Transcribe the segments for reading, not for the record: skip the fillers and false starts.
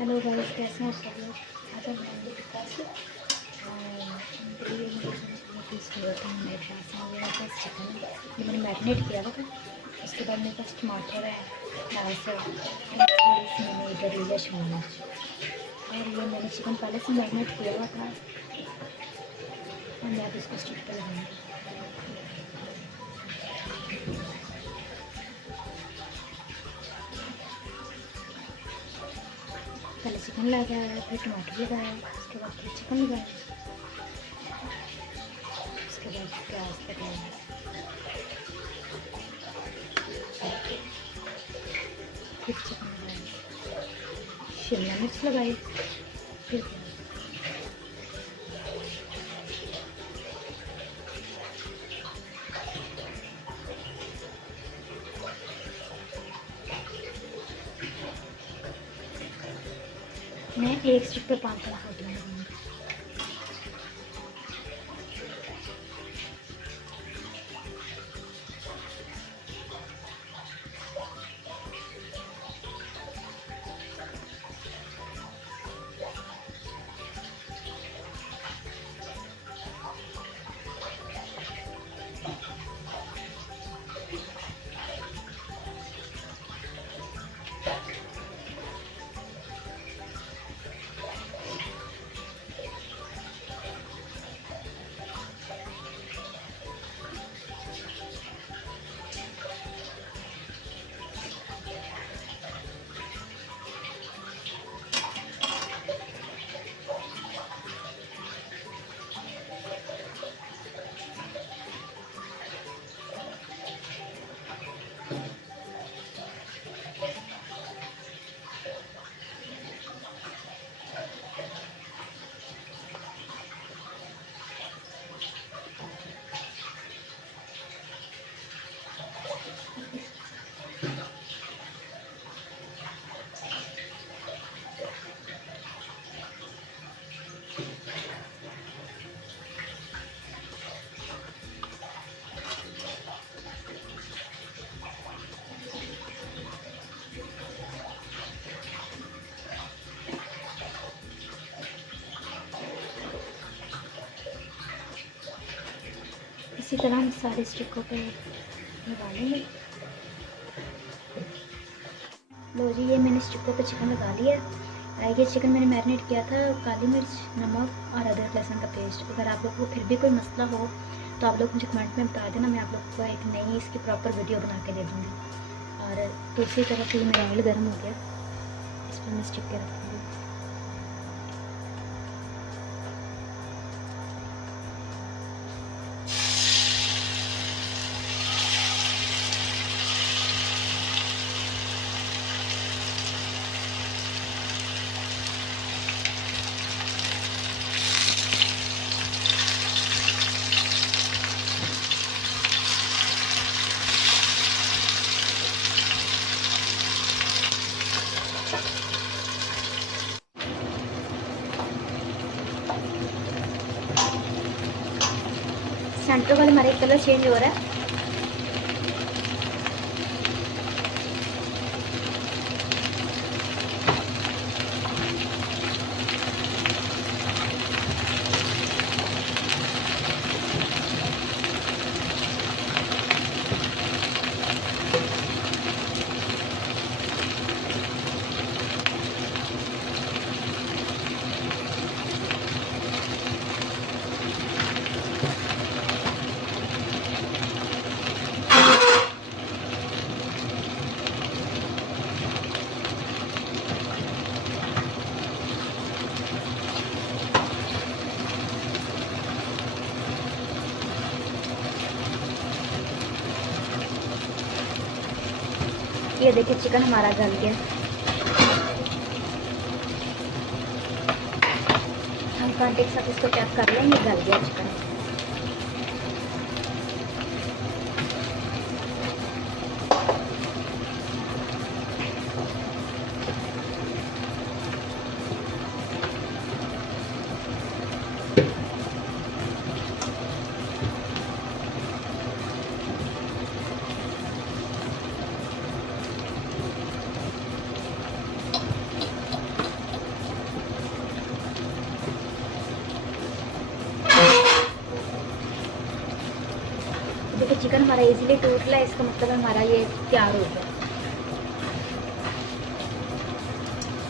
Hello guys, कैसे हैं सब लोग। आज हम बनाएंगे टिक्का से मेरे पास है मेरे पास चिकन ये मैंने मैरिनेट किया हुआ था। उसके बाद मेरे पास टमाटर है, लहसुन, थोड़ी सी मैंने इधर लिया शिमला मिर्च, और ये मैंने चिकन पहले से मैरिनेट किया हुआ था और मैं अब इसको स्टिक पर लगाऊंगी। पहले चिकन लगाया, फिर टमाटर लगाया, उसके बाद फिर चिकन लगाया, उसके बाद प्याज लगाया, फिर चिकन लगाया, शिमला मिर्च लगाई, फिर प्याज। मैं एक स्टिक पे 5 रोटियाँ लगाऊंगी। इसी तरह हम सारे स्टिकों पे लगा लेंगे। लो जी, ये मैंने स्टिकों पे चिकन लगा लिया है। ये चिकन मैंने मैरिनेट किया था काली मिर्च, नमक और अदरक लहसुन का पेस्ट। अगर आप लोग को फिर भी कोई मसला हो तो आप लोग मुझे कमेंट में बता देना, मैं आप लोग को एक नई इसकी प्रॉपर वीडियो बना के दे दूँगी। और दूसरी तरफ ये मेरा ऑयल गर्म हो गया, इस पर मैं स्टिक के रख दूँगी। सेंटर वाला हमारा कलर चेंज हो रहा है। ये देखिए चिकन हमारा गल गया। हम कांटे के साथ इसको चेक कर लेंगे, गल गया चिकन। चिकन हमारा इजीली टूट रहा है, इसका मतलब हमारा ये तैयार हो गया।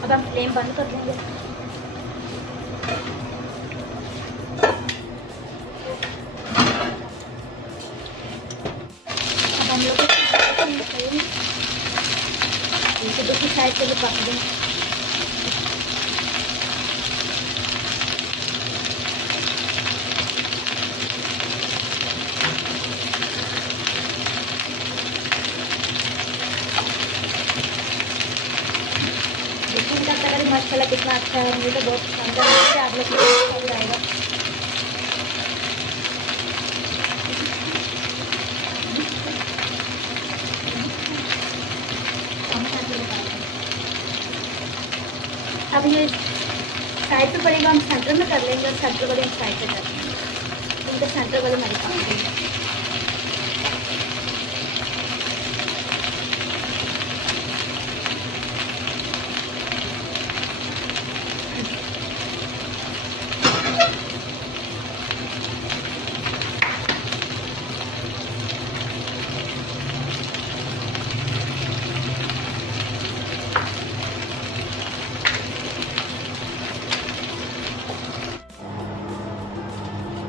अब हम फ्लेम बंद कर देंगे। अब हम लोग इसे दूसरी साइड से भी पक देंगे। माशाल्लाह कितना अच्छा है, मुझे तो बहुत पसंद है। आप लोग को अच्छा आएगा। अब ये साइड पे पड़ेगा, हम सेंटर में कर लेंगे और सेंटर वाले हम साइड पे कर लेंगे। इनका सेंटर वाले हमारे काम देंगे।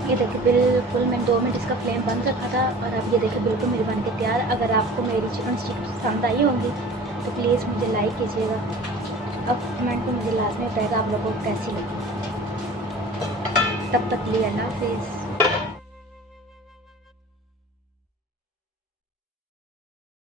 ये देखिए बिल्कुल मैंने 2 मिनट इसका फ्लेम बंद रखा था और अब ये देखिए बिल्कुल मेरी बन के तैयार। अगर आपको मेरी चिकन स्टिक पसंद आई होंगी तो प्लीज़ मुझे लाइक कीजिएगा। अब कमेंट में मुझे लाजमी बताएगा आप लोगों को कैसी लगी। तब तक लिए अल्लाह हाफिज़।